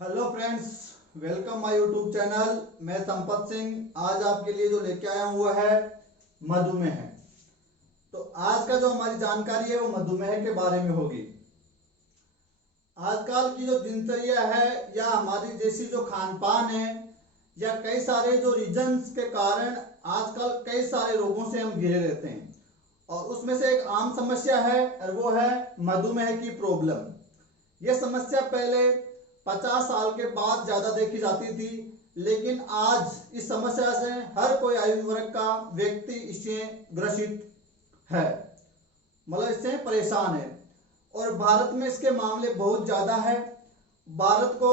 Hello friends, welcome my YouTube channel. मैं संपत सिंह आज आपके लिए जो लेके आया हूँ वो है मधुमेह। तो आज का जो हमारी जानकारी है वो मधुमेह के बारे में होगी। आजकल की जो दिनचर्या है या हमारी जैसी जो खान पान है या कई सारे जो रीजंस के कारण आजकल कई सारे रोगों से हम घिरे रहते हैं और उसमें से एक आम समस्या है और वो है मधुमेह की प्रॉब्लम। यह समस्या पहले 50 साल के बाद ज्यादा देखी जाती थी, लेकिन आज इस समस्या से हर कोई आयु वर्ग का व्यक्ति इससे ग्रसित है, मतलब इससे परेशान है। और भारत में इसके मामले बहुत ज्यादा है। भारत को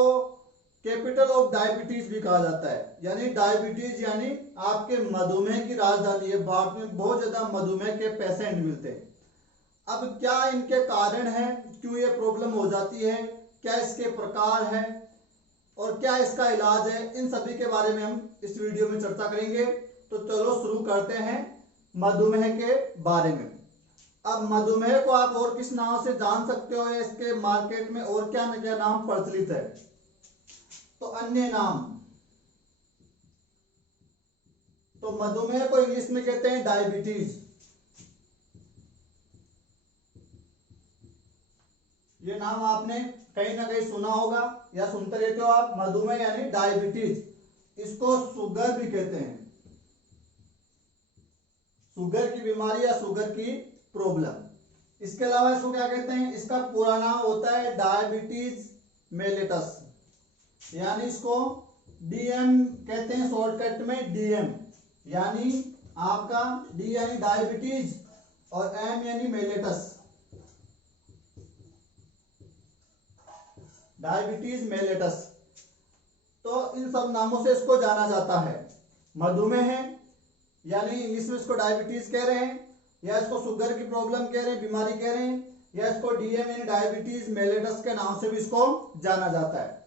कैपिटल ऑफ डायबिटीज भी कहा जाता है, यानी डायबिटीज यानी आपके मधुमेह की राजधानी है। भारत में बहुत ज्यादा मधुमेह के पेशेंट मिलते हैं। अब क्या इनके कारण है, क्यों ये प्रॉब्लम हो जाती है, क्या इसके प्रकार है और क्या इसका इलाज है, इन सभी के बारे में हम इस वीडियो में चर्चा करेंगे। तो चलो शुरू करते हैं मधुमेह के बारे में। अब मधुमेह को आप और किस नाम से जान सकते हो या इसके मार्केट में और क्या क्या नाम प्रचलित है? तो अन्य नाम, तो मधुमेह को इंग्लिश में कहते हैं डायबिटीज। ये नाम आपने कहीं ना कहीं सुना होगा या सुनते रहते हो आप, मधुमेह यानी डायबिटीज। इसको शुगर भी कहते हैं, शुगर की बीमारी या शुगर की प्रॉब्लम। इसके अलावा इसको क्या कहते हैं, इसका पूरा नाम होता है डायबिटीज मेलिटस, यानी इसको डीएम कहते हैं, शॉर्टकट में डीएम। यानी आपका डी यानी डायबिटीज और एम यानी मेलिटस, डायबिटीज मेलिटस। तो इन सब नामों से इसको जाना जाता है। मधुमेह यानी इंग्लिश में इसको डायबिटीज कह रहे हैं, या इसको शुगर की प्रॉब्लम कह रहे हैं, बीमारी कह रहे हैं, या इसको डीएम यानी डायबिटीज मेलिटस के नाम से भी इसको जाना जाता है।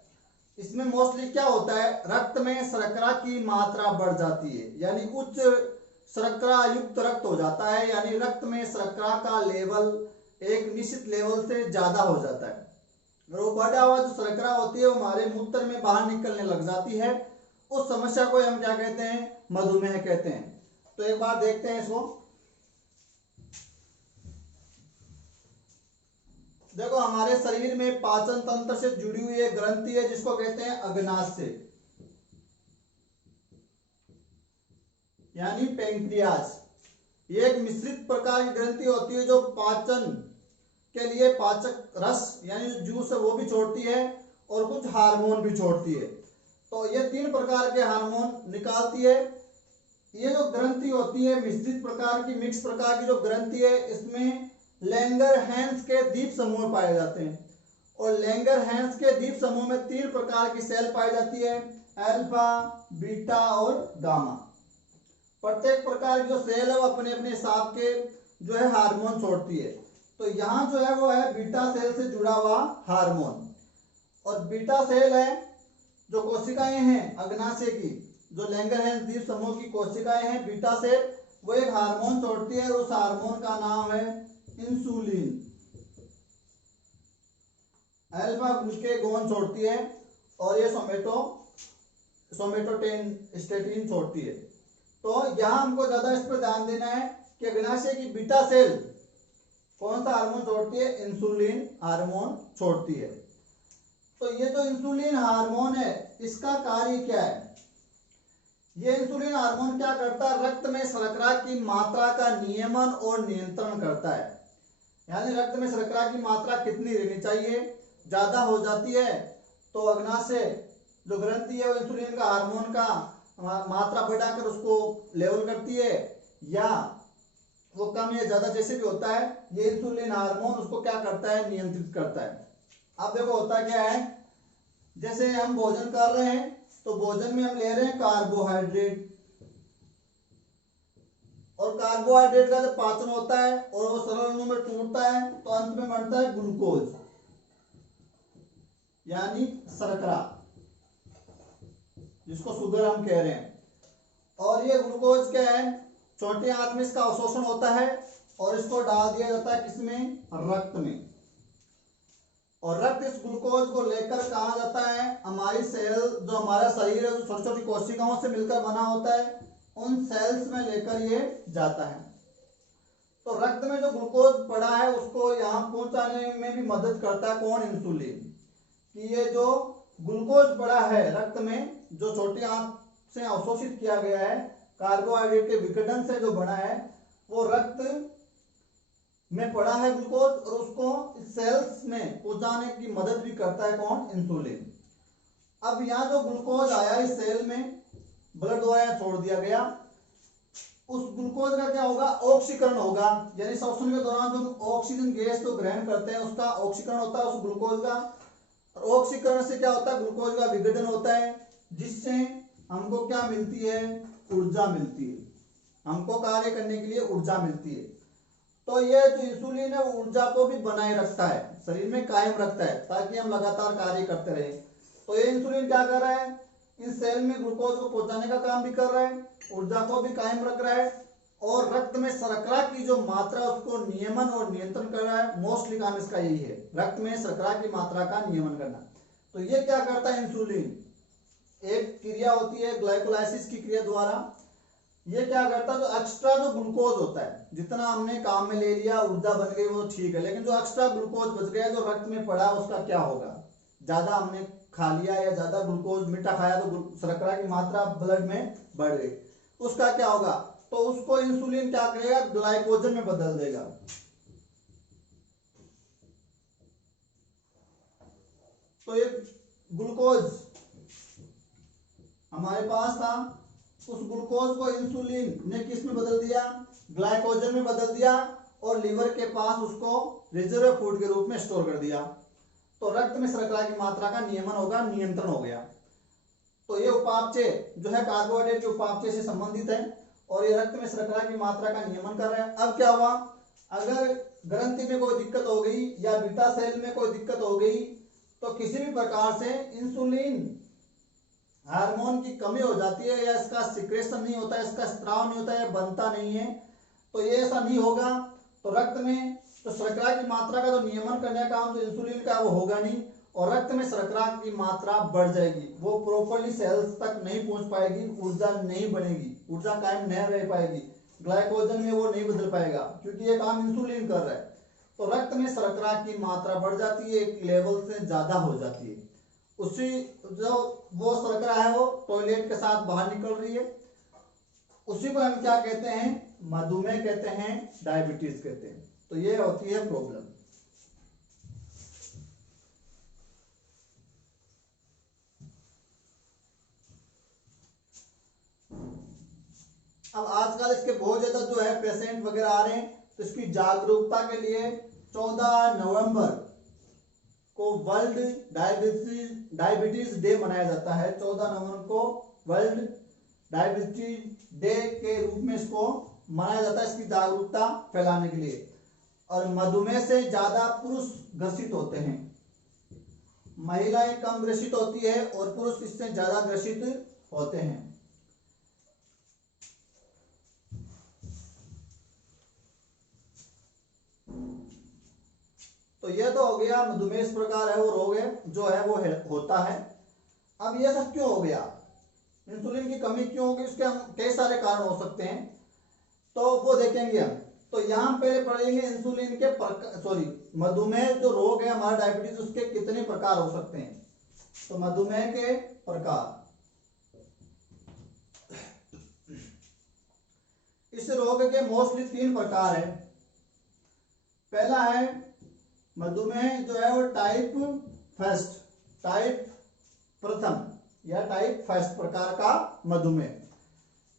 इसमें मोस्टली क्या होता है, रक्त में शर्करा की मात्रा बढ़ जाती है, यानी उच्च शर्करा युक्त रक्त हो जाता है, यानी रक्त में शर्करा का लेवल एक निश्चित लेवल से ज्यादा हो जाता है और वो बढ़ा हुआ जो शर्करा होती है वो हमारे मूत्र में बाहर निकलने लग जाती है। उस समस्या को हम क्या कहते हैं, मधुमेह कहते हैं। तो एक बार देखते हैं इसको। देखो, हमारे शरीर में पाचन तंत्र से जुड़ी हुई एक ग्रंथि है जिसको कहते हैं अग्नाशय, यानी पेंक्रियाज। ये एक मिश्रित प्रकार की ग्रंथि होती है जो पाचन के लिए पाचक रस यानी जूस है वो भी छोड़ती है और कुछ हार्मोन भी छोड़ती है। तो ये 3 प्रकार के हार्मोन निकालती है। ये जो ग्रंथि होती है मिश्रित प्रकार की, मिक्स प्रकार की जो ग्रंथि है, इसमें लैंगरहैंस के द्वीप समूह पाए जाते हैं। और लैंगरहैंस के द्वीप समूह में 3 प्रकार की सेल पाई जाती है, अल्फा, बीटा और गामा। प्रत्येक प्रकार की जो सेल है वो अपने अपने हिसाब के जो है हार्मोन छोड़ती है। तो यहाँ जो है वो है बीटा सेल से जुड़ा हुआ हार्मोन। और बीटा सेल है जो कोशिकाएं हैं अग्नाशय की, जो लैंगरहैंस द्वीप समूह की कोशिकाएं हैं, बीटा सेल वो एक हार्मोन छोड़ती है और उस हार्मोन का नाम है इंसुलिन। अल्फा ग्लूकेगोन छोड़ती है और ये सोमेटोटेन स्टेटिन छोड़ती है। तो यहाँ हमको ज्यादा इस पर ध्यान देना है कि अग्नाशय की बीटा सेल कौन सा हार्मोन छोड़ती है, इंसुलिन हार्मोन छोड़ती है। तो ये जो इंसुलिन हार्मोन है इसका कार्य क्या है, ये इंसुलिन हार्मोन क्या करता है, रक्त में शर्करा की मात्रा का नियमन और नियंत्रण करता है। यानी रक्त में शर्करा की मात्रा कितनी रहनी चाहिए, ज्यादा हो जाती है तो अग्नाशय जो ग्रंथि है वो इंसुलिन का हार्मोन का मात्रा बढ़ाकर उसको लेवल करती है, या वो कम या ज्यादा जैसे भी होता है ये इंसुलिन हार्मोन उसको क्या करता है, नियंत्रित करता है। अब देखो होता क्या है, जैसे हम भोजन कर रहे हैं तो भोजन में हम ले रहे हैं कार्बोहाइड्रेट, और कार्बोहाइड्रेट का जब पाचन होता है और वो सरल अणु में टूटता है तो अंत में बनता है ग्लूकोज यानी शर्करा, जिसको शुगर हम कह रहे हैं। और ये ग्लूकोज क्या है, छोटे आंत में इसका अवशोषण होता है और इसको डाल दिया जाता है किसमें, रक्त में। और रक्त इस ग्लूकोज को लेकर कहाँ जाता है, हमारी सेल जो हमारा शरीर है, जो छोटी छोटी कोशिकाओं से मिलकर बना होता है, उन सेल्स में लेकर ये जाता है। तो रक्त में जो ग्लूकोज पड़ा है उसको यहाँ पहुंचाने में भी मदद करता है कौन, इंसुलिन। कि ये जो ग्लूकोज पड़ा है रक्त में, जो छोटी आंत से अवशोषित किया गया है, कार्बोहाइड्रेट के विघटन से जो बना है, वो रक्त में पड़ा है ग्लूकोज, और उसको सेल्स में पहुंचाने की मदद भी करता है कौन, इंसुलिन। अब यहाँ जो ग्लूकोज आया इस सेल में, ब्लड द्वारा छोड़ दिया गया, उस ग्लूकोज का क्या होगा, ऑक्सीकरण होगा, यानी श्वसन के दौरान जो ऑक्सीजन गैस को ग्रहण करते हैं उसका ऑक्सीकरण होता है उस ग्लूकोज का। और ऑक्सीकरण से क्या होता है, ग्लूकोज का विघटन होता है, जिससे हमको क्या मिलती है, ऊर्जा मिलती है, हमको कार्य करने के लिए ऊर्जा मिलती है। तो ये जो इंसुलिन है वो ऊर्जा को भी बनाए रखता है, शरीर में कायम रखता है, ताकि हम लगातार कार्य करते रहे। तो ये इंसुलिन क्या कर रहा है, इन सेल में ग्लूकोज को पहुंचाने का काम भी कर रहा है, ऊर्जा को भी कायम रख रहा है, और रक्त में शर्करा की जो मात्रा उसको नियमन और नियंत्रण कर रहा है। मोस्टली काम इसका यही है, रक्त में शर्करा की मात्रा का नियमन करना। तो ये क्या करता है इंसुलिन, एक क्रिया होती है ग्लाइकोलाइसिस की क्रिया द्वारा। ये क्या करता है, जो एक्स्ट्रा जो ग्लूकोज होता है, जितना हमने काम में ले लिया, ऊर्जा बन गई, वो ठीक है, लेकिन जो एक्स्ट्रा ग्लूकोज बच गया जो रक्त में पड़ा, उसका क्या होगा, ज्यादा हमने खा लिया या ज्यादा ग्लूकोज मीठा खाया तो शर्करा की मात्रा ब्लड में बढ़ गई, उसका क्या होगा, तो उसको इंसुलिन क्या करेगा, ग्लाइकोजन में बदल देगा। तो ये ग्लूकोज हमारे पास था, उस ग्लूकोज को इंसुलिन ने किस में बदल दिया, ग्लाइकोजन में बदल दिया, और लीवर के पास उसको रिजर्व फूड के रूप में स्टोर कर दिया। तो रक्त में शर्करा की मात्रा का नियमन होगा, नियंत्रण हो गया। तो ये उपापचय जो है कार्बोहाइड्रेट के उपापचय से संबंधित है, और ये रक्त में शर्करा की मात्रा का नियमन कर रहा है। अब क्या हुआ, अगर ग्रंथि में कोई दिक्कत हो गई या बीटा सेल में कोई दिक्कत हो गई, तो किसी भी प्रकार से इंसुलिन हार्मोन की कमी हो जाती है, या इसका सिक्रेशन नहीं होता है, इसका स्त्राव नहीं होता है, बनता नहीं है, तो ये ऐसा नहीं होगा, तो रक्त में तो शर्करा की मात्रा का जो नियमन करने का काम जो इंसुलिन का वो होगा नहीं, और रक्त में शर्करा की मात्रा बढ़ जाएगी, वो प्रॉपर्ली सेल्स तक नहीं पहुंच पाएगी, ऊर्जा नहीं बनेगी, ऊर्जा कायम नहीं रह पाएगी, ग्लाइकोजन में वो नहीं बदल पाएगा, क्योंकि ये काम इंसुलिन कर रहा है। तो रक्त में शर्करा की मात्रा बढ़ जाती है, एक लेवल से ज्यादा हो जाती है, उसी जो वो शर्करा है वो टॉयलेट के साथ बाहर निकल रही है, उसी को हम क्या कहते हैं, मधुमेह कहते हैं, डायबिटीज कहते हैं। तो ये होती है प्रॉब्लम। अब आजकल इसके बहुत ज्यादा जो है पेशेंट वगैरह आ रहे हैं, तो इसकी जागरूकता के लिए 14 नवंबर को वर्ल्ड डायबिटीज डे मनाया जाता है। 14 नवंबर को वर्ल्ड डायबिटीज डे के रूप में इसको मनाया जाता है, इसकी जागरूकता फैलाने के लिए। और मधुमेह से ज्यादा पुरुष ग्रसित होते हैं, महिलाएं कम ग्रसित होती है, और पुरुष इससे ज्यादा ग्रसित होते हैं। तो ये तो हो गया मधुमेह, इस प्रकार है वो रोग है जो है वो होता है। अब ये सब क्यों हो गया, इंसुलिन की कमी क्यों होगी, उसके हम कई सारे कारण हो सकते हैं, तो वो देखेंगे हम। तो यहाँ पहले पढ़ेंगे इंसुलिन के मधुमेह जो रोग है हमारा डायबिटीज, उसके कितने प्रकार हो सकते हैं। तो मधुमेह के प्रकार, इस रोग के मोस्टली 3 प्रकार है। पहला है मधुमेह जो है वो टाइप फर्स्ट, टाइप प्रथम या टाइप फर्स्ट प्रकार का मधुमेह।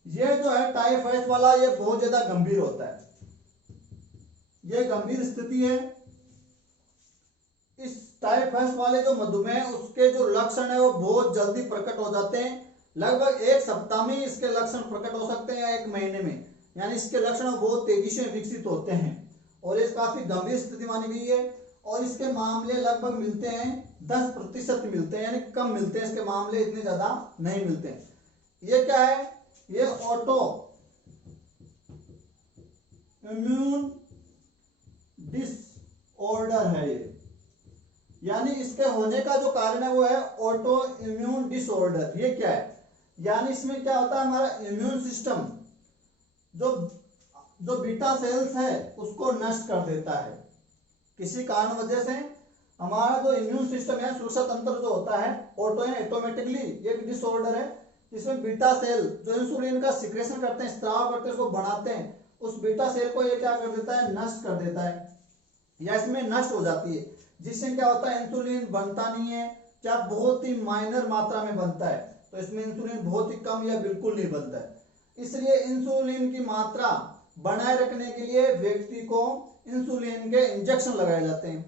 ये जो है टाइप फर्स्ट वाला, ये बहुत ज्यादा गंभीर होता है, ये गंभीर स्थिति है। इस टाइप फर्स्ट वाले जो मधुमेह, उसके जो लक्षण है वो बहुत जल्दी प्रकट हो जाते हैं, लगभग 1 सप्ताह में इसके लक्षण प्रकट हो सकते हैं या 1 महीने में, यानी इसके लक्षण बहुत तेजी से विकसित होते हैं, और ये काफी गंभीर स्थिति मानी गई है। और इसके मामले लगभग मिलते हैं 10% मिलते हैं, यानी कम मिलते हैं, इसके मामले इतने ज्यादा नहीं मिलते हैं। ये क्या है, ये ऑटो इम्यून डिसऑर्डर है, यानी इसके होने का जो कारण है वो है ऑटो इम्यून डिसऑर्डर। ये क्या है, यानी इसमें क्या होता है, हमारा इम्यून सिस्टम जो जो बीटा सेल्स है उसको नष्ट कर देता है। किसी कारण वजह से हमारा जो इम्यून सिस्टम है, सुरक्षा तंत्र जो होता है, ऑटोमेटिकली एक डिसऑर्डर है जिसमें बीटा सेल जो इंसुलिन का सिक्रेशन करते हैं, स्राव करते हैं, उसको बढ़ाते हैं, उस बीटा सेल को ये क्या कर देता है, नष्ट कर देता है या इसमें नष्ट हो जाती है, जिससे क्या होता है, इंसुलिन बनता नहीं है, क्या बहुत ही माइनर मात्रा में बनता है। तो इसमें इंसुलिन बहुत ही कम या बिल्कुल नहीं बनता है। इसलिए इंसुलिन की मात्रा बनाए रखने के लिए व्यक्ति को इंसुलिन के इंजेक्शन लगाए जाते हैं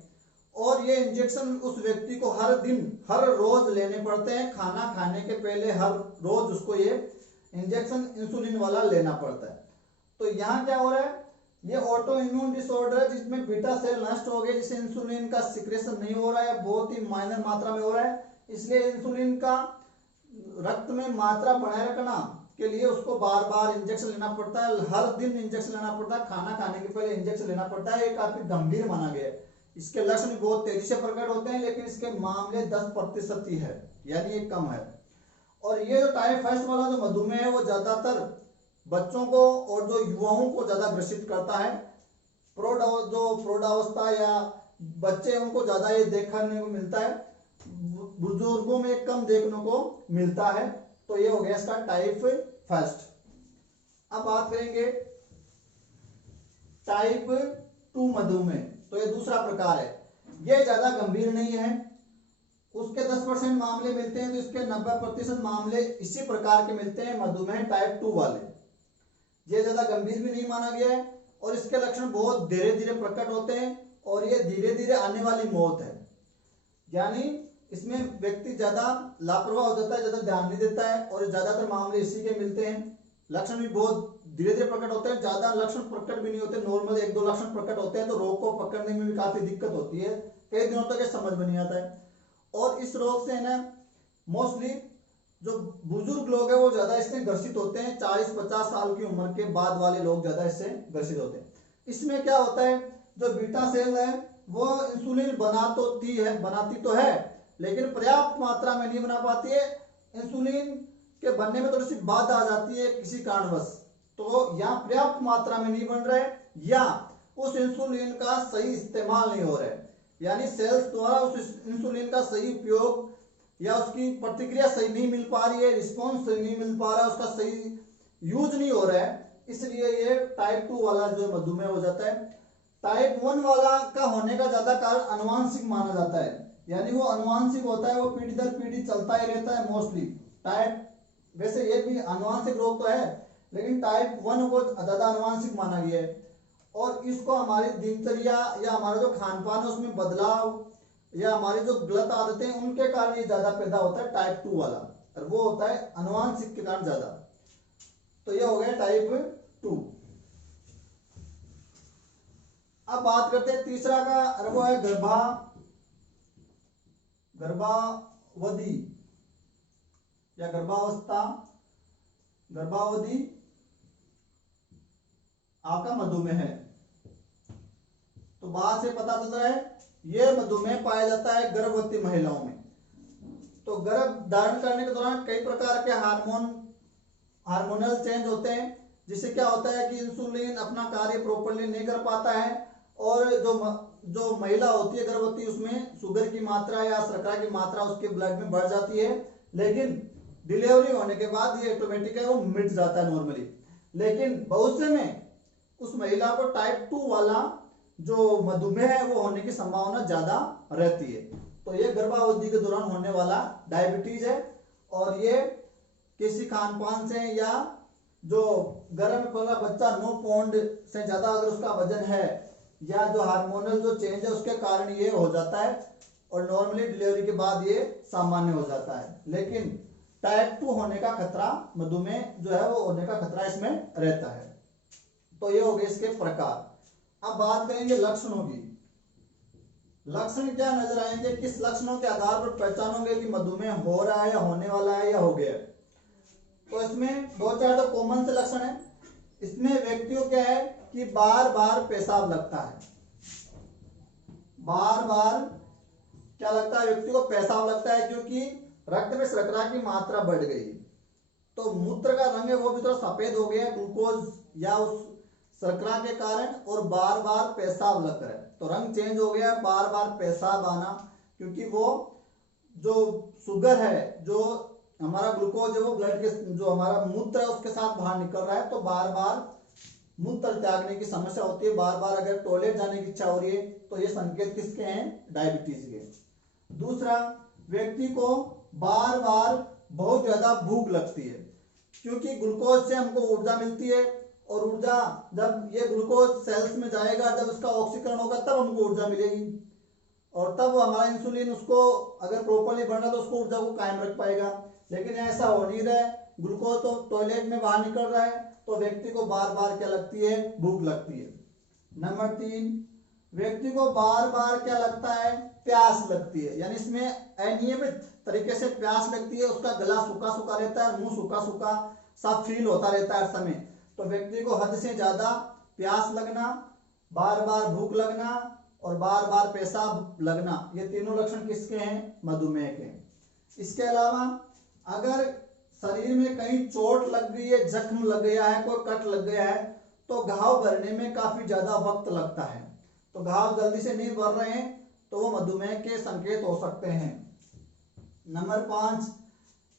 और ये इंजेक्शन उस व्यक्ति को हर दिन हर रोज लेने पड़ते हैं। खाना खाने के पहले हर रोज उसको ये इंजेक्शन इंसुलिन वाला लेना पड़ता है। तो यहाँ क्या हो रहा है, ये ऑटो इम्यून डिसऑर्डर है जिसमें बीटा सेल नष्ट हो गए, जिससे इंसुलिन का सिक्रेशन नहीं हो रहा है, बहुत ही माइनर मात्रा में हो रहा है। इसलिए इंसुलिन का रक्त में मात्रा बनाए रखना के लिए उसको बार बार इंजेक्शन लेना पड़ता है, हर दिन इंजेक्शन लेना पड़ता है, खाना खाने के पहले इंजेक्शन लेना पड़ता है। ये काफी गंभीर माना गया है। इसके लक्षण बहुत तेजी से प्रकट होते हैं, लेकिन इसके मामले 10% ही है, यानी ये कम है। और ये जो टाइप फर्स्ट वाला जो मधुमेह है वो ज्यादातर बच्चों को और जो युवाओं को ज्यादा ग्रसित करता है। प्रौढ़ावस्था या बच्चे उनको ज्यादा ये देखने को मिलता है, बुजुर्गों में कम देखने को मिलता है। तो ये हो गया इसका टाइप फर्स्ट। अब बात करेंगे टाइप 2 मधुमेह। तो ये दूसरा प्रकार है, ये ज्यादा गंभीर नहीं है, उसके 10% मामले मिलते हैं, तो इसके 90% मामले इसी प्रकार के मिलते हैं, मधुमेह टाइप 2 वाले। ये ज्यादा गंभीर भी नहीं माना गया है और इसके लक्षण बहुत धीरे धीरे प्रकट होते हैं और ये धीरे धीरे आने वाली मौत है। यानी इसमें व्यक्ति ज्यादा लापरवाह हो जाता है, ज्यादा ध्यान नहीं देता है और ज्यादातर मामले इसी के मिलते हैं। लक्षण भी बहुत धीरे धीरे प्रकट होते हैं, ज्यादा लक्षण प्रकट भी नहीं होते, नॉर्मल 1-2 लक्षण प्रकट होते हैं। तो रोग को पकड़ने में भी काफी दिक्कत होती है, कई दिनों तक ये समझ में नहीं आता है। और इस रोग से ना मोस्टली जो बुजुर्ग लोग हैं वो ज्यादा इससे ग्रसित होते हैं, 40-50 साल की उम्र के बाद वाले लोग ज्यादा इससे ग्रसित होते हैं। इसमें क्या होता है, जो बीटा सेल है वो इंसुलिन बनाती तो है, लेकिन पर्याप्त मात्रा में नहीं बना पाती है। इंसुलिन के बनने में थोड़ी सी बाधा आ जाती है किसी कारणवश, तो यहाँ पर्याप्त मात्रा में नहीं बन रहे या उस इंसुलिन का सही इस्तेमाल नहीं हो रहा है, यानी सेल्स द्वारा उस इंसुलिन का सही उपयोग या उसकी प्रतिक्रिया सही नहीं मिल पा रही है, रिस्पॉन्स सही नहीं मिल पा रहा है, उसका सही यूज नहीं हो रहा है। इसलिए ये टाइप 2 वाला जो मधुमेह हो जाता है। टाइप 1 वाला का होने का ज्यादा कारण अनुवांशिक माना जाता है, यानी वो अनुवांशिक होता है, वो पीढ़ी दर पीढ़ी चलता ही रहता है मोस्टली। टाइप वैसे ये भी अनुवांशिक रोग तो है, लेकिन टाइप 1 को ज्यादा अनुवांशिक माना गया है और इसको हमारी दिनचर्या या हमारा जो खान पान है उसमें बदलाव या हमारी जो गलत आदतें हैं उनके कारण ये ज्यादा पैदा होता है टाइप 2 वाला, और वो होता है अनुवांशिक के कारण ज्यादा। तो ये हो गया टाइप 2। अब बात करते हैं तीसरा का, और वो है गर्भावधि या गर्भावधि आपका मधुमेह है। तो बात से पता चल रहा है ये मधुमेह पाया जाता है गर्भवती महिलाओं में। तो गर्भ धारण करने के दौरान कई प्रकार के हार्मोनल चेंज होते हैं, जिससे क्या होता है कि इंसुलिन अपना कार्य प्रॉपर्ली नहीं कर पाता है और जो महिला होती है गर्भवती उसमें शुगर की मात्रा या शर्करा की मात्रा उसके ब्लड में बढ़ जाती है, लेकिन डिलीवरी होने के बाद ये ऑटोमेटिक है वो मिट जाता है नॉर्मली। लेकिन बहुत से में उस महिला को टाइप 2 वाला जो मधुमेह है वो होने की संभावना ज्यादा रहती है। तो ये गर्भावधि के दौरान होने वाला डायबिटीज है और ये किसी खान पान से या जो गर्भ में पला बच्चा 9 पाउंड से ज्यादा अगर उसका वजन है या जो हार्मोनल जो चेंज है उसके कारण ये हो जाता है और नॉर्मली डिलीवरी के बाद ये सामान्य हो जाता है। लेकिन टाइप 2 होने का खतरा, मधुमेह जो है वो होने का खतरा इसमें रहता है। तो ये हो गए इसके प्रकार। अब बात करेंगे लक्षणों की। लक्षण क्या नजर आएंगे, किस लक्षणों के आधार पर पहचानोगे कि मधुमेह हो रहा है या होने वाला है या हो गया। तो इसमें 2-4 तो कॉमन से लक्षण है। इसमें व्यक्तियों क्या है कि बार बार पेशाब लगता है, बार बार क्या लगता है, व्यक्ति को पेशाब लगता है क्योंकि रक्त में शर्करा की मात्रा बढ़ गई। तो मूत्र का रंग है वो भी थोड़ा सफेद हो गया ग्लूकोज या उस शर्करा के कारण, और बार बार पेशाब लग रहा है। तो रंग चेंज हो गया, बार बार पेशाब आना, क्योंकि वो जो शुगर है, जो हमारा ग्लूकोज है वो ब्लड के जो हमारा मूत्र है उसके साथ बाहर निकल रहा है, तो बार बार मूत्र त्यागने की समस्या होती है। बार बार अगर टॉयलेट जाने की इच्छा हो रही है तो ये संकेत किसके हैं, डायबिटीज के। दूसरा, व्यक्ति को बार बार बहुत ज्यादा भूख लगती है, क्योंकि ग्लूकोज से हमको ऊर्जा मिलती है, और ऊर्जा जब ये ग्लूकोज सेल्स में जाएगा, जब उसका ऑक्सीकरण होगा तब हमको ऊर्जा मिलेगी, और तब हमारा इंसुलिन उसको अगर प्रॉपर्ली बन रहा तो उसको ऊर्जा को कायम रख पाएगा। लेकिन ऐसा हो नहीं रहा है, ग्लूकोज तो टॉयलेट में बाहर निकल रहा है, तो व्यक्ति को बार बार क्या लगती है, भूख लगती है। नंबर 3, व्यक्ति को बार बार क्या लगता है, प्यास लगती है, यानी इसमें अनियमित तरीके से प्यास लगती है, उसका गला सूखा सूखा रहता है, मुंह सूखा सूखा सा फील होता रहता है हर समय। तो व्यक्ति को हद से ज्यादा प्यास लगना, बार बार भूख लगना और बार बार पेशाब लगना, ये तीनों लक्षण किसके हैं, मधुमेह के। इसके अलावा अगर शरीर में कहीं चोट लग गई है, जख्म लग गया है, कोई कट लग गया है, तो घाव भरने में काफी ज्यादा वक्त लगता है, तो घाव जल्दी से नहीं भर रहे हैं तो वो मधुमेह के संकेत हो सकते हैं। नंबर 5,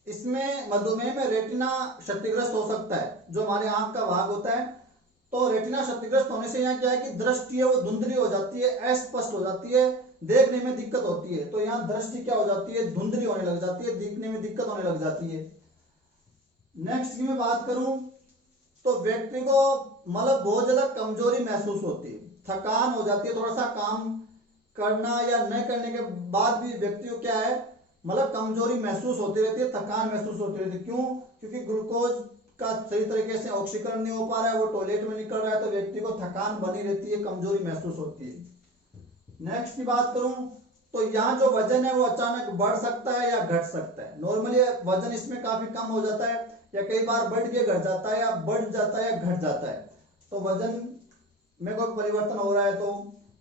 इसमें मधुमेह में रेटिना क्षतिग्रस्त हो सकता है, जो हमारे आंख का भाग होता है। तो रेटिना क्षतिग्रस्त होने से यहाँ क्या है कि दृष्टि है वो धुंधली हो जाती है, अस्पष्ट हो जाती है, देखने में दिक्कत होती है। तो यहाँ दृष्टि क्या हो जाती है, धुंधली होने लग जाती है, दिखने में दिक्कत होने लग जाती है। नेक्स्ट की मैं बात करूं तो व्यक्ति को मतलब बहुत ज्यादा कमजोरी महसूस होती है, थकान हो जाती है, थोड़ा सा काम करना या न करने के बाद भी व्यक्ति को क्या है, मतलब कमजोरी महसूस होती रहती है, थकान महसूस होती रहती है। क्यों, क्योंकि ग्लूकोज का सही तरीके से ऑक्सीकरण नहीं हो पा रहा है, वो टॉयलेट में निकल रहा है, तो व्यक्ति को थकान बनी रहती है, कमजोरी महसूस होती है। नेक्स्ट की बात करूं तो यहाँ जो वजन है वो अचानक बढ़ सकता है या घट सकता है। नॉर्मली वजन इसमें काफी कम हो जाता है, या कई बार बढ़ के घट जाता है, या बढ़ जाता है या घट जाता है, तो वजन में कोई परिवर्तन हो रहा है। तो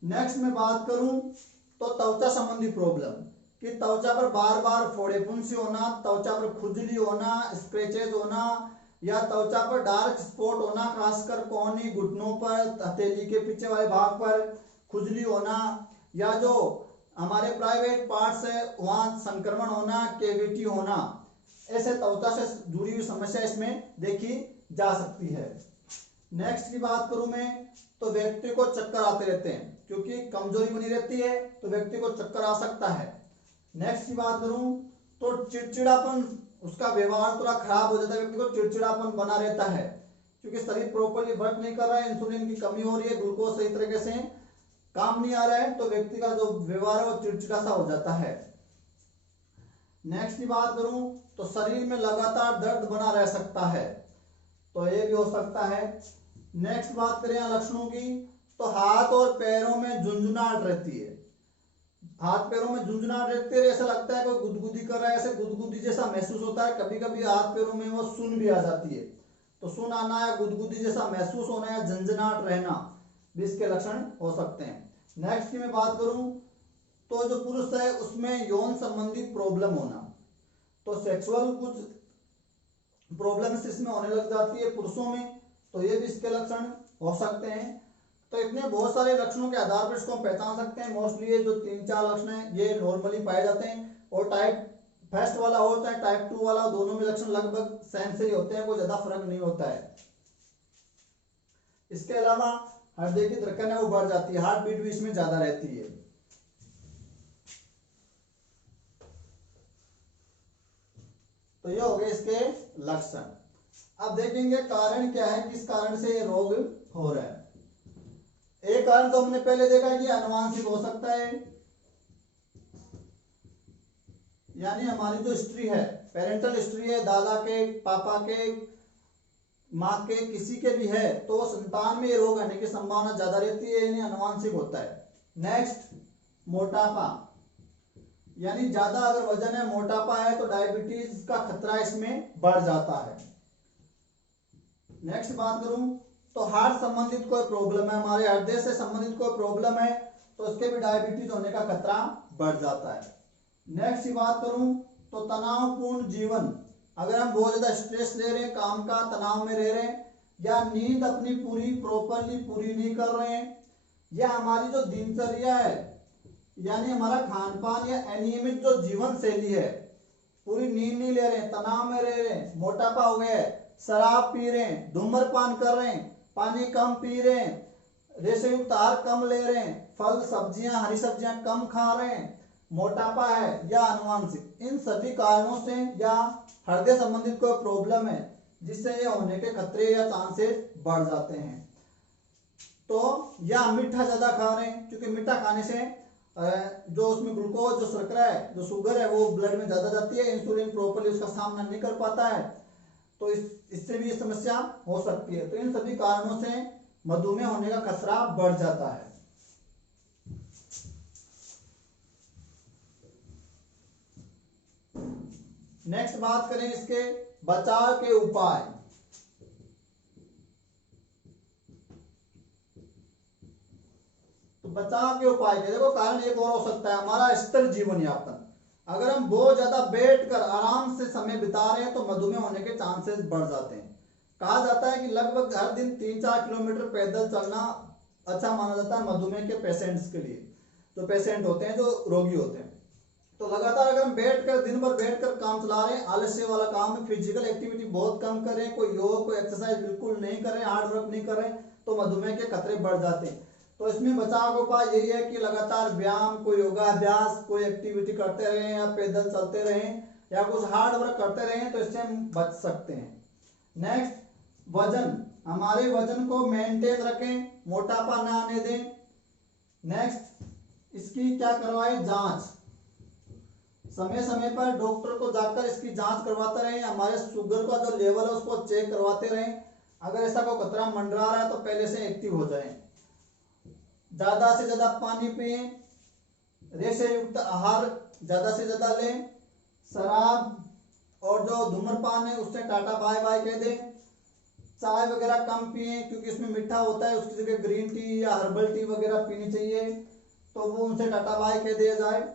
नेक्स्ट में बात करूं तो त्वचा संबंधी प्रॉब्लम, कि त्वचा पर बार बार फोड़े फुंसी होना, त्वचा पर खुजली होना, स्क्रैचेज होना, या त्वचा पर डार्क स्पॉट होना, खासकर कोहनी, घुटनों पर, हथेली के पीछे वाले भाग पर खुजली होना, या जो हमारे प्राइवेट पार्ट्स है वहां संक्रमण होना, केविटी होना, ऐसे त्वचा से जुड़ी हुई समस्या इसमें देखी जा सकती है। नेक्स्ट की बात करूं मैं तो व्यक्ति को चक्कर आते रहते हैं, क्योंकि कमजोरी बनी रहती है तो व्यक्ति को चक्कर आ सकता है। नेक्स्ट की बात करूं तो चिड़चिड़ापन, उसका व्यवहार थोड़ा खराब हो जाता है, व्यक्ति को चिड़चिड़ापन बना रहता है, क्योंकि शरीर प्रॉपर्ली वर्क नहीं कर रहा है, इंसुलिन की कमी हो रही है, ग्लूकोज सही तरीके से काम नहीं आ रहा है, तो व्यक्ति का जो व्यवहार है वो चिड़चिड़ा सा हो जाता है। नेक्स्ट की बात करूं तो शरीर में लगातार दर्द बना रह सकता है, तो ये भी हो सकता है। नेक्स्ट बात करें लक्षणों की तो हाथ और पैरों में झुंझुनाहट रहती है, हाथ पैरों में झुंझुनाहट रहती है, ऐसा लगता है कोई गुदगुदी कर रहा है, ऐसे गुदगुदी जैसा महसूस होता है। कभी कभी हाथ पैरों में वो सुन भी आ जाती है, तो सुन आना या गुदगुदी जैसा महसूस होना या झंझनाहट रहना भी इसके लक्षण हो सकते हैं। नेक्स्ट की मैं बात करूं तो जो पुरुष है उसमें यौन संबंधी प्रॉब्लम होना, तो सेक्सुअल कुछ प्रॉब्लम्स इसमें होने लग जाती है पुरुषों में, तो ये भी इसके लक्षण हो सकते हैं। तो इतने बहुत सारे लक्षणों के आधार पर इसको हम पहचान सकते हैं। मोस्टली ये जो 3-4 लक्षण हैं ये नॉर्मली पाए जाते हैं, और टाइप फर्स्ट वाला हो चाहे टाइप 2 वाला, दोनों में लक्षण लगभग सेम से ही होते हैं, कोई ज्यादा फर्क नहीं होता है। इसके अलावा हृदय की धड़कन है वो बढ़ जाती है, हार्ट बीट भी इसमें ज्यादा रहती है। तो ये हो गए इसके लक्षण। अब देखेंगे कारण क्या है, किस कारण से ये रोग हो रहा है। एक कारण तो हमने पहले देखा कि आनुवांशिक हो सकता है, यानी हमारी जो हिस्ट्री है, पेरेंटल हिस्ट्री है, दादा के, पापा के, माँ के, किसी के भी है, तो वो संतान में ये रोग आने की संभावना ज्यादा रहती है, यानी आनुवांशिक होता है। नेक्स्ट मोटापा, यानी ज्यादा अगर वजन है, मोटापा है, तो डायबिटीज का खतरा इसमें बढ़ जाता है। नेक्स्ट बात करूं तो हार्ट संबंधित कोई प्रॉब्लम है, हमारे हृदय से संबंधित कोई प्रॉब्लम है, तो उसके भी डायबिटीज होने का खतरा बढ़ जाता है। नेक्स्ट की बात करूं तो तनावपूर्ण जीवन, अगर हम बहुत ज्यादा स्ट्रेस ले रहे हैं, काम का तनाव में रह रहे हैं, या नींद अपनी पूरी प्रॉपरली पूरी नहीं कर रहे हैं, या हमारी जो दिनचर्या है यानी हमारा खान पान या अनियमित जो जीवन शैली है, पूरी नींद नहीं ले रहे हैं, तनाव में रह रहे हैं, मोटापा हो गया है, शराब पी रहे हैं, धूम्रपान कर रहे हैं, पानी कम पी रहे हैं, रेशे युक्त आहार कम ले रहे हैं, फल सब्जियां हरी सब्जियां कम खा रहे हैं, मोटापा है या अनुवांशिक, इन सभी कारणों से या हृदय संबंधित कोई प्रॉब्लम है जिससे ये होने के खतरे या चांसेस बढ़ जाते हैं। तो या मीठा ज्यादा खा रहे हैं, क्योंकि मीठा खाने से जो उसमें ग्लूकोज जो शर्करा है जो शुगर है वो ब्लड में ज्यादा जाती है, इंसुलिन प्रॉपर्ली उसका सामना नहीं कर पाता है, तो इससे भी समस्या हो सकती है। तो इन सभी कारणों से मधुमेह होने का खतरा बढ़ जाता है। नेक्स्ट बात करें इसके बचाव के उपाय। तो बचाव के उपाय के देखो कारण एक और हो सकता है हमारा स्थिर जीवन यापन। अगर हम बहुत ज्यादा बैठकर आराम से समय बिता रहे हैं तो मधुमेह होने के चांसेस बढ़ जाते हैं। कहा जाता है कि लगभग हर दिन 3-4 किलोमीटर पैदल चलना अच्छा माना जाता है मधुमेह के पेशेंट्स के लिए, जो पेशेंट होते हैं, जो रोगी होते हैं। तो लगातार अगर हम बैठकर दिन भर बैठकर काम चला रहे हैं, आलस्य वाला काम है, फिजिकल एक्टिविटी बहुत कम कर रहे हैं, कोई योग कोई एक्सरसाइज बिल्कुल नहीं कर रहे हैं, हार्ड वर्क नहीं कर रहे हैं, तो मधुमेह के खतरे बढ़ जाते हैं। तो इसमें बचाव का उपाय यही है कि लगातार व्यायाम, कोई योगाभ्यास, कोई एक्टिविटी करते रहें, या पैदल चलते रहें, या कुछ हार्ड वर्क करते रहें, तो इससे हम बच सकते हैं। नेक्स्ट, वजन, हमारे वजन को मेंटेन रखें, मोटापा ना आने दें। नेक्स्ट, इसकी क्या करवाएं, जांच, समय समय पर डॉक्टर को जाकर इसकी जांच करवाते रहें, हमारे शुगर का जो लेवल है उसको चेक करवाते रहें। अगर ऐसा कोई खतरा मंडरा रहा है तो पहले से एक्टिव हो जाएं। ज्यादा से ज्यादा पानी पिए, रेशे युक्त आहार ज्यादा से ज्यादा लें, शराब और जो धूम्रपान है उससे टाटा बाय बाय कह दें। चाय वगैरह कम पिए क्योंकि इसमें मीठा होता है, उसकी जगह ग्रीन टी या हर्बल टी वगैरह पीनी चाहिए, तो वो उनसे टाटा बाय कह दिया जाए।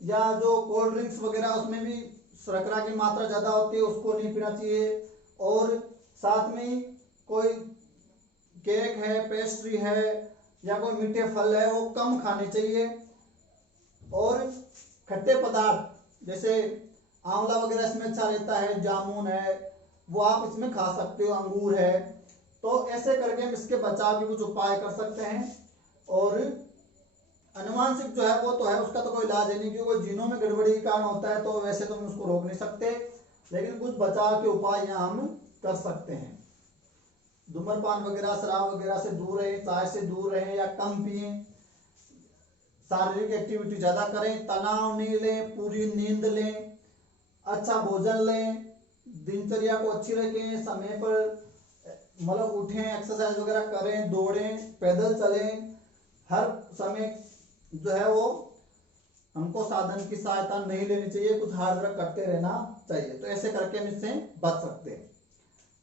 या जो कोल्ड ड्रिंक्स वगैरह उसमें भी शर्करा की मात्रा ज्यादा होती है, उसको नहीं पीना चाहिए। और साथ में कोई केक है, पेस्ट्री है, या कोई मीठे फल है वो कम खाने चाहिए। और खट्टे पदार्थ जैसे आंवला वगैरह इसमें अच्छा रहता है, जामुन है वो आप इसमें खा सकते हो, अंगूर है। तो ऐसे करके हम इसके बचाव के कुछ उपाय कर सकते हैं। और अनुवांशिक जो है वो तो है, उसका तो कोई इलाज है नहीं, क्योंकि जीनों में गड़बड़ी के कारण होता है, तो वैसे तो हम उसको रोक नहीं सकते, लेकिन कुछ बचाव के उपाय यहाँ हम कर सकते हैं। धूम्रपान वगैरह, शराब वगैरह से दूर रहें, चाय से दूर रहें या कम पिए, शारीरिक एक्टिविटी ज्यादा करें, तनाव नहीं लें, पूरी नींद लें, अच्छा भोजन लें, दिनचर्या को अच्छी रखें, समय पर मतलब उठें, एक्सरसाइज वगैरह करें, दौड़ें, पैदल चलें, हर समय जो है वो हमको साधन की सहायता नहीं लेनी चाहिए, कुछ हार्ड वर्क करते रहना चाहिए। तो ऐसे करके हम इससे बच सकते हैं।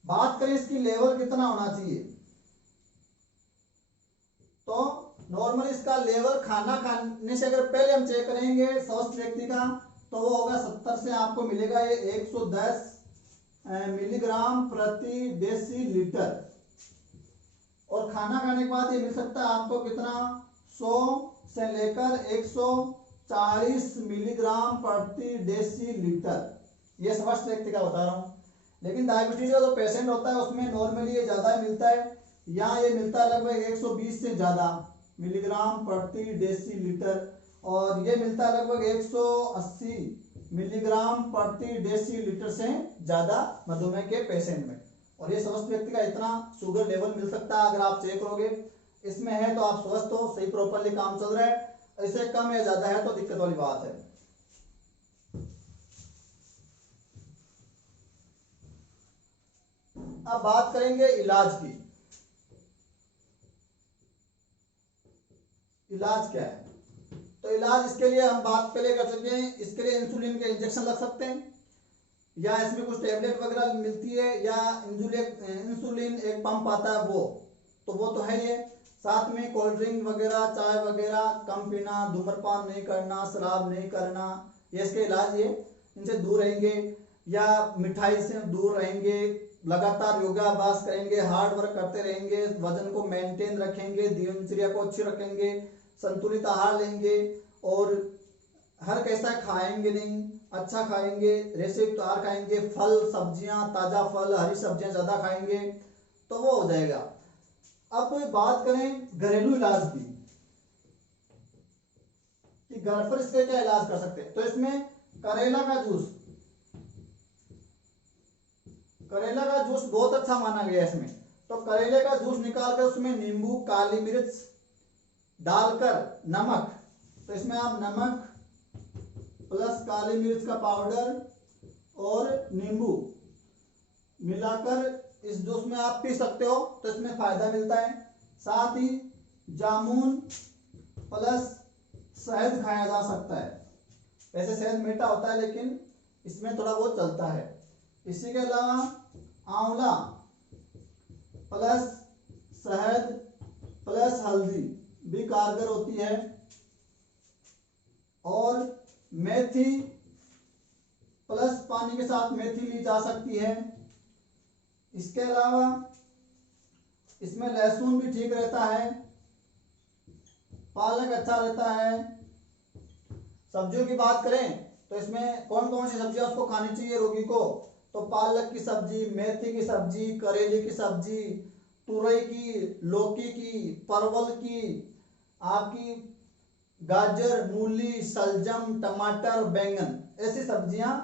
बात करें इसकी लेवल कितना होना चाहिए, तो नॉर्मल इसका लेवल खाना खाने से अगर पहले हम चेक करेंगे स्वस्थ व्यक्ति का, तो वो होगा 70 से आपको मिलेगा ये 110 मिलीग्राम प्रति डेसीलीटर। और खाना खाने के बाद ये मिल सकता है आपको कितना, 100 से लेकर 140 मिलीग्राम प्रति डेसीलीटर। ये स्वस्थ व्यक्ति का बता रहा हूँ। लेकिन डायबिटीज का जो पेशेंट होता है उसमें नॉर्मली ये ज्यादा मिलता है, यहाँ ये मिलता है लगभग 120 से ज्यादा मिलीग्राम प्रति डेसीलीटर, और ये मिलता है लगभग 180 मिलीग्राम प्रति डेसीलीटर से ज्यादा मधुमेह के पेशेंट में। और ये स्वस्थ व्यक्ति का इतना शुगर लेवल मिल सकता है, अगर आप चेक करोगे इसमें है तो आप स्वस्थ हो, सही प्रॉपरली काम चल रहा है। इससे कम या ज्यादा है तो दिक्कत वाली बात है। अब बात करेंगे इलाज की। इलाज क्या है, तो इलाज इसके लिए हम बात पहले कर सकते हैं, इसके लिए इंसुलिन के इंजेक्शन लग सकते हैं, या इसमें कुछ टेबलेट वगैरह मिलती है, या इंसुलिन एक पंप आता है वो तो है ये। साथ में कोल्ड ड्रिंक वगैरह, चाय वगैरह कम पीना, धूम्रपान नहीं करना, शराब नहीं करना, ये इसके इलाज ये इनसे दूर रहेंगे। या मिठाई से दूर रहेंगे, लगातार योगाभ्यास करेंगे, हार्ड वर्क करते रहेंगे, वजन को मेंटेन रखेंगे, दिनचर्या को अच्छी रखेंगे, संतुलित आहार लेंगे और हर कैसा खाएंगे नहीं, अच्छा खाएंगे, रेसिपी आहार खाएंगे, फल सब्जियां, ताजा फल, हरी सब्जियां ज्यादा खाएंगे तो वो हो जाएगा। अब बात करें घरेलू इलाज की कि घर पर इसके क्या इलाज कर सकते हैं, तो इसमें करेला का जूस बहुत अच्छा माना गया है इसमें। तो करेले का जूस निकालकर उसमें नींबू, काली मिर्च डालकर नमक, तो इसमें आप नमक प्लस काली मिर्च का पाउडर और नींबू मिलाकर इस जूस में आप पी सकते हो, तो इसमें फायदा मिलता है। साथ ही जामुन प्लस शहद खाया जा सकता है। वैसे शहद मीठा होता है लेकिन इसमें थोड़ा बहुत चलता है। इसी के अलावा आंवला प्लस शहद प्लस हल्दी भी कारगर होती है। और मेथी प्लस पानी के साथ मेथी ली जा सकती है। इसके अलावा इसमें लहसुन भी ठीक रहता है, पालक अच्छा रहता है। सब्जियों की बात करें तो इसमें कौन कौन सी सब्जियां उसको खानी चाहिए रोगी को, तो पालक की सब्जी, मेथी की सब्जी, करेले की सब्जी, तुरई की, लौकी की, परवल की, आपकी गाजर, मूली, सलजम, टमाटर, बैंगन, ऐसी सब्जियां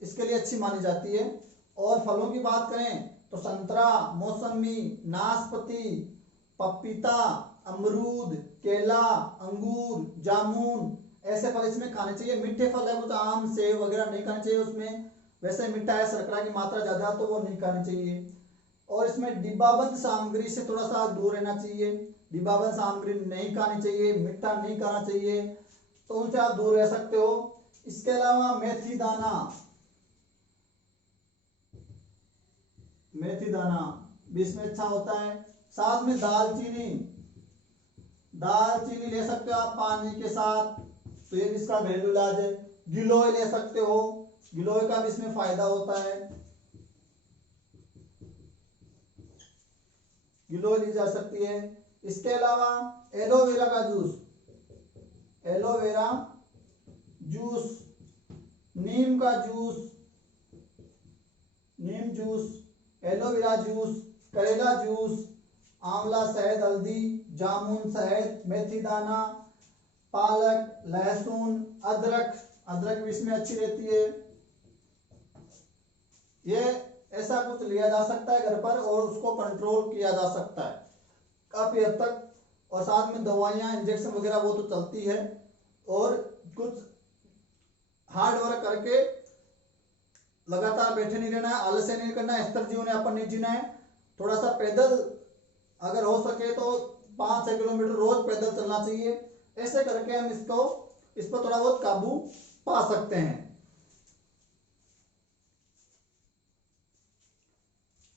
इसके लिए अच्छी मानी जाती है। और फलों की बात करें तो संतरा, मौसमी, नाशपाती, पपीता, अमरूद, केला, अंगूर, जामुन, ऐसे फल इसमें खाने चाहिए। मीठे फल है कुछ आम, सेब वगैरह नहीं खाने चाहिए उसमें, वैसे मीठा है, शर्करा की मात्रा ज्यादा तो वो नहीं खानी चाहिए। और इसमें डिब्बाबंद सामग्री से थोड़ा सा दूर रहना चाहिए। डिब्बाबंद सामग्री नहीं खानी चाहिए, मीठा नहीं खाना चाहिए, तो उनसे आप दूर रह सकते हो। इसके अलावा मेथी दाना भी इसमें अच्छा होता है। साथ में दालचीनी ले सकते हो आप पानी के साथ, तो ये इसका घरेलू इलाज है। गिलोय ले सकते हो, गिलोय का भी इसमें फायदा होता है, गिलोय ली जा सकती है। इसके अलावा एलोवेरा जूस, नीम जूस, एलोवेरा जूस, करेला जूस, आंवला, शहद, हल्दी, जामुन, शहद, मेथी दाना, पालक, लहसुन, अदरक भी इसमें अच्छी रहती है। ये ऐसा कुछ लिया जा सकता है घर पर और उसको कंट्रोल किया जा सकता है काफी हद तक। और साथ में दवाइयां, इंजेक्शन वगैरह वो तो चलती है। और कुछ हार्ड वर्क करके लगातार बैठे नहीं रहना है, आलस्य नहीं करना है, स्थिर जीवन यापन नहीं जीना है। थोड़ा सा पैदल अगर हो सके तो 5-6 किलोमीटर रोज पैदल चलना चाहिए। ऐसे करके हम इस पर थोड़ा बहुत काबू पा सकते हैं।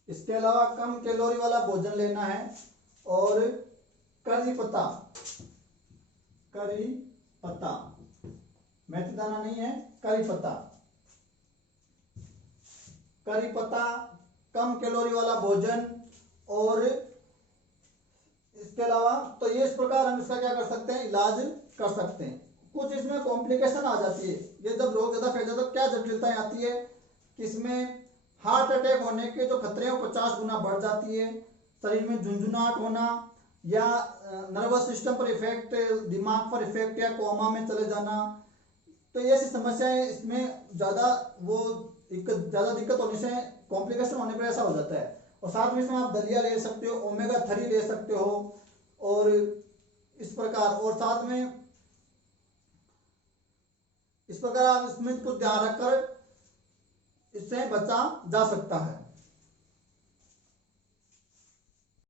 इसके अलावा कम कैलोरी वाला भोजन लेना है। और करी पत्ता, मेथी दाना नहीं है, करी पत्ता, कम कैलोरी वाला भोजन। और इसके अलावा तो ये इस प्रकार हम इसका क्या कर सकते हैं, इलाज कर सकते हैं। कुछ इसमें कॉम्प्लिकेशन आ जाती है, ये जब रोग ज्यादा फैल जाता है तो क्या जटिलताएं आती है कि इसमें हार्ट अटैक होने के जो खतरे हैं 50 गुना बढ़ जाती है। शरीर में झुंझुनाहट होना या नर्वस सिस्टम पर इफेक्ट, दिमाग पर इफेक्ट या कोमा में चले जाना, तो ये ऐसी समस्याएं इसमें ज्यादा दिक्कत होने से, कॉम्प्लिकेशन होने पर ऐसा हो जाता है। और साथ में इसमें आप दलिया ले सकते हो, ओमेगा 3 ले सकते हो और इस प्रकार। और साथ में इस प्रकार आप इसमें कुछ ध्यान रखकर इससे बचा जा सकता है।